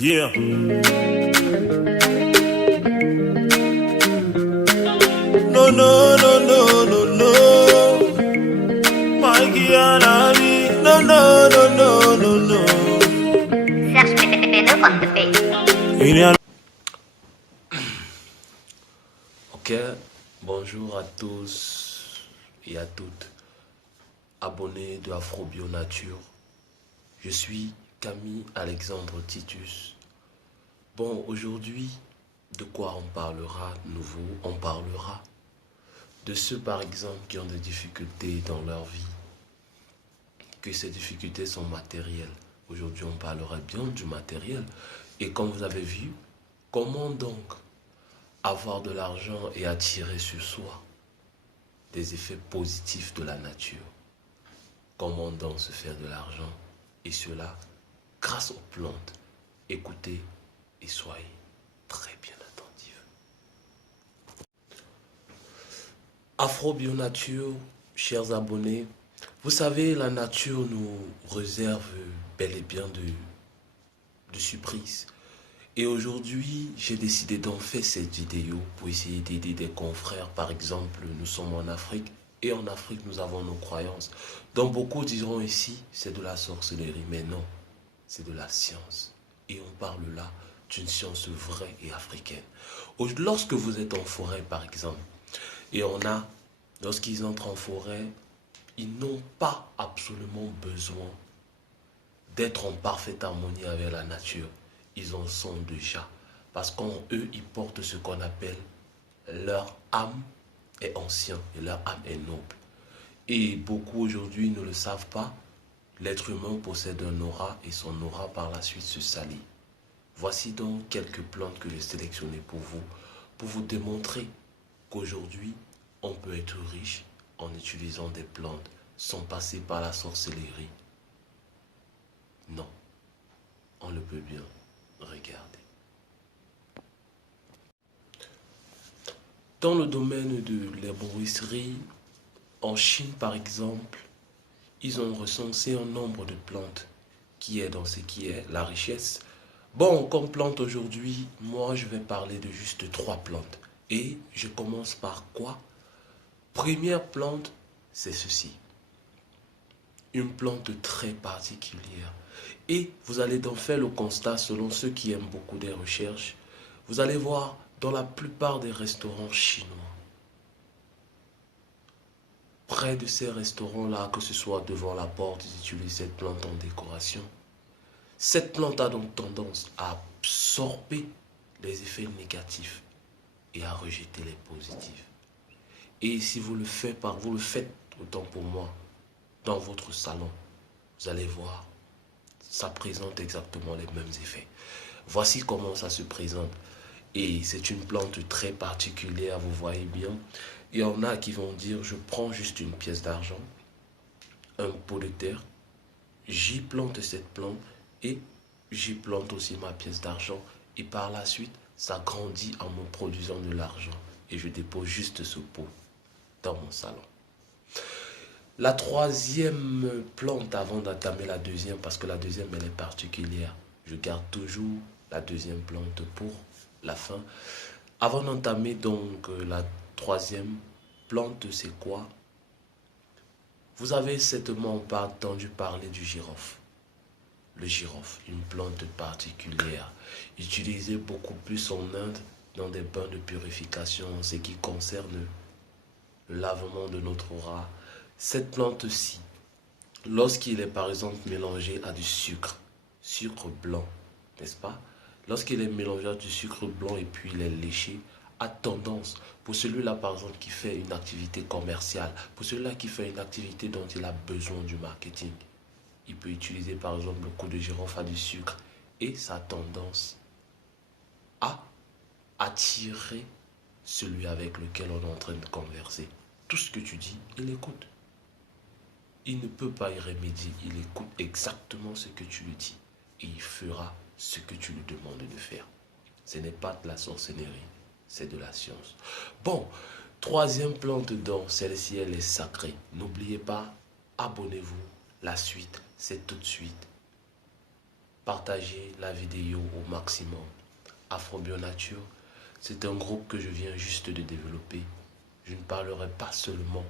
Yeah. No, no, no, no, no, no. Mikey and Ali. No, no, no, no, no, no. Serge Pépé on the beat. Il y a Ok, bonjour à tous et à toutes, abonnés de Afrobio Nature. Je suis Camille Alexandre Titus. Bon, aujourd'hui, de quoi on parlera nouveau? On parlera de ceux, par exemple, qui ont des difficultés dans leur vie, que ces difficultés sont matérielles. Aujourd'hui, on parlera bien du matériel. Et comme vous avez vu, comment donc avoir de l'argent et attirer sur soi des effets positifs de la nature? Comment donc se faire de l'argent? Et cela grâce aux plantes. Écoutez et soyez très bien attentifs. Afrobio Nature, chers abonnés, vous savez, la nature nous réserve bel et bien de surprises. Et aujourd'hui, j'ai décidé d'en faire cette vidéo pour essayer d'aider des confrères. Par exemple, nous sommes en Afrique et en Afrique, nous avons nos croyances. Donc beaucoup diront ici, c'est de la sorcellerie, mais non, c'est de la science. Et on parle là d'une science vraie et africaine. Lorsque vous êtes en forêt, par exemple, et lorsqu'ils entrent en forêt, ils n'ont pas absolument besoin d'être en parfaite harmonie avec la nature. Ils en sont déjà. Parce qu'en eux, ils portent ce qu'on appelle leur âme est ancienne et leur âme est noble. Et beaucoup aujourd'hui ne le savent pas. L'être humain possède un aura et son aura par la suite se salit. Voici donc quelques plantes que j'ai sélectionnées pour vous démontrer qu'aujourd'hui, on peut être riche en utilisant des plantes sans passer par la sorcellerie. Non, on le peut bien. Regardez. Dans le domaine de l'herboristerie, en Chine par exemple, ils ont recensé un nombre de plantes qui est dans ce qui est la richesse. Bon, comme plante aujourd'hui, moi je vais parler de juste 3 plantes. Et je commence par quoi? Première plante, c'est ceci. Une plante très particulière. Et vous allez donc faire le constat, selon ceux qui aiment beaucoup des recherches, vous allez voir dans la plupart des restaurants chinois, près de ces restaurants-là, que ce soit devant la porte, ils utilisent cette plante en décoration. Cette plante a donc tendance à absorber les effets négatifs et à rejeter les positifs. Et si vous le faites autant pour moi, dans votre salon, vous allez voir, ça présente exactement les mêmes effets. Voici comment ça se présente. Et c'est une plante très particulière, vous voyez bien. Il y en a qui vont dire, je prends juste une pièce d'argent, un pot de terre, j'y plante cette plante et j'y plante aussi ma pièce d'argent. Et par la suite, ça grandit en me produisant de l'argent. Et je dépose juste ce pot dans mon salon. La troisième plante, avant d'entamer la deuxième, parce que la deuxième elle est particulière, je garde toujours la deuxième plante pour la fin. Avant d'entamer donc la troisième plante, c'est quoi? Vous avez certainement pas entendu parler du girofle. Le girofle, une plante particulière, utilisée beaucoup plus en Inde dans des bains de purification, ce qui concerne le lavement de notre aura. Cette plante-ci, lorsqu'il est par exemple mélangé à du sucre blanc, n'est-ce pas? Lorsqu'il est mélangé à du sucre blanc et puis il est léché, a tendance, pour celui-là par exemple qui fait une activité commerciale, pour celui-là qui fait une activité dont il a besoin du marketing, il peut utiliser par exemple le coup de girofle à du sucre et ça a tendance à attirer celui avec lequel on est en train de converser. Tout ce que tu dis, il écoute. Il ne peut pas y remédier, il écoute exactement ce que tu lui dis et il fera ce que tu lui demandes de faire. Ce n'est pas de la sorcellerie, c'est de la science. Bon, troisième plante dont celle-ci elle est sacrée. N'oubliez pas, abonnez-vous, la suite c'est tout de suite. partagez la vidéo au maximum. Afrobionature, c'est un groupe que je viens juste de développer. Je ne parlerai pas seulement